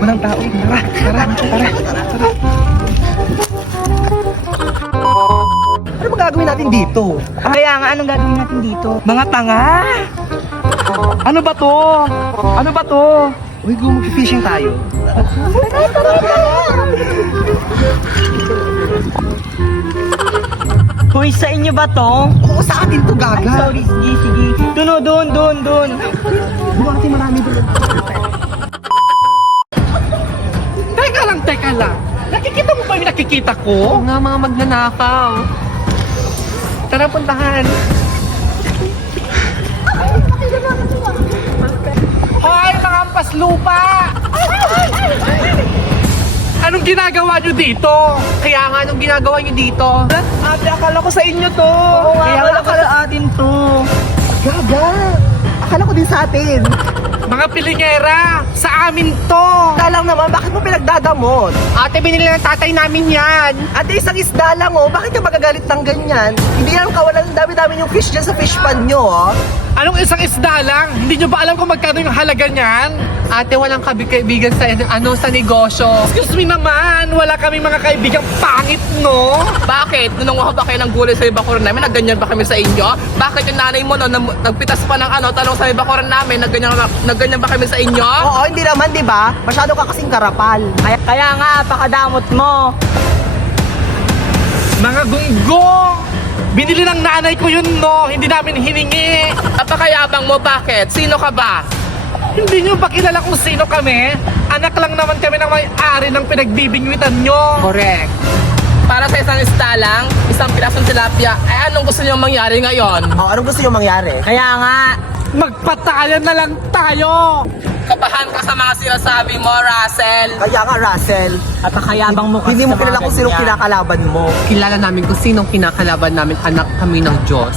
Walang tao. Tara. Ano ba gagawin natin dito? Kaya nga, anong gagawin natin dito? Mga tanga! Ano ba to? Uy, mag-fishing tayo. Hoy, sa inyo ba to? Oo, sa atin to, Ay, gaga. sorry, sige. Doon. Bumati marami doon. Teka lang. Nakikita mo ba yung nakikita ko? Oo nga, mga magnanakaw. Tara, puntahan. Hoy, mga ampas lupa! Anong ginagawa nyo dito? Kaya nga, anong ginagawa nyo dito? Ate, akala ko sa inyo to. Kaya wala ka sa atin to. Gaga. Akala ko din sa atin. Mga pilingera, sa amin to. Isda lang naman, bakit mo pinagdadamot? Ate, binili ng tatay namin yan. Ate, isang isda lang oh, bakit ka magagalit ng ganyan? Hindi lang kawalan, dami-dami yung fish dyan sa fish pan nyo oh. Anong isang isda lang? Hindi nyo ba alam kung magkano yung halaga niyan? Ate, walang kaibigan sa negosyo. Excuse me naman, wala kaming mga kaibigang pangit, no? Bakit? Nununguha ba kayo ng gulay sa bakuran namin? Nagganyan ba kami sa inyo? Bakit yung nanay mo no, nagpitas pa ng tanong sa bakuran namin? Nagganyan ba kami sa inyo? Oo, hindi naman, di ba? Masyado ka kasing karapal. Kaya nga, pakadamot mo. Mga gunggong! Binili ng nanay ko yun, no? Hindi namin hiningi. Napakayabang mo, bakit? Sino ka ba? Hindi nyo ba kilala kung sino kami? Anak lang naman kami ng may-ari ng pinagbibingwitan nyo. Correct. Para sa isang isda lang, isang pirasong tilapia, ay anong gusto niyo mangyari ngayon? Oh, anong gusto nyo mangyari? Kaya nga, Magpatayan na lang tayo! Kabahan ka sa mga sinasabi mo, Russell. Kaya nga, Russell, at nakayabang mo kasi hindi mo sa mga kilala kung sinong ganyan. kinakalaban mo. Kilala namin kung sinong kinakalaban namin, anak kami ng Diyos.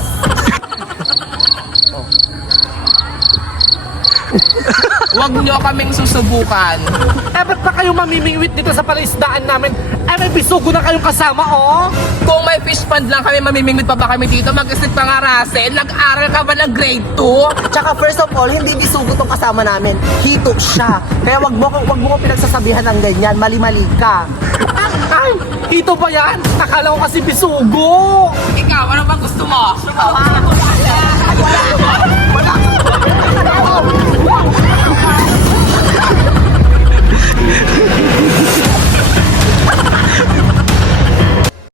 Huwag nyo kaming susubukan. Eh, ba't pa kayo mamimingwit dito sa palaisdaan namin? Eh, may bisugo na kayong kasama, oh! Kung may fish pond lang kami, mamimingwit pa ba kami dito? Mag-isip pa nga, Russell. Nag-aral ka ba ng grade 2? Tsaka first of all, hindi bisugo tong kasama namin. Hito siya. Kaya wag mo ko pinagsasabihan ng ganyan. Mali-mali ka. Ay! Hito ba yan? Akala ko kasi bisugo! Ikaw, ano ba gusto mo?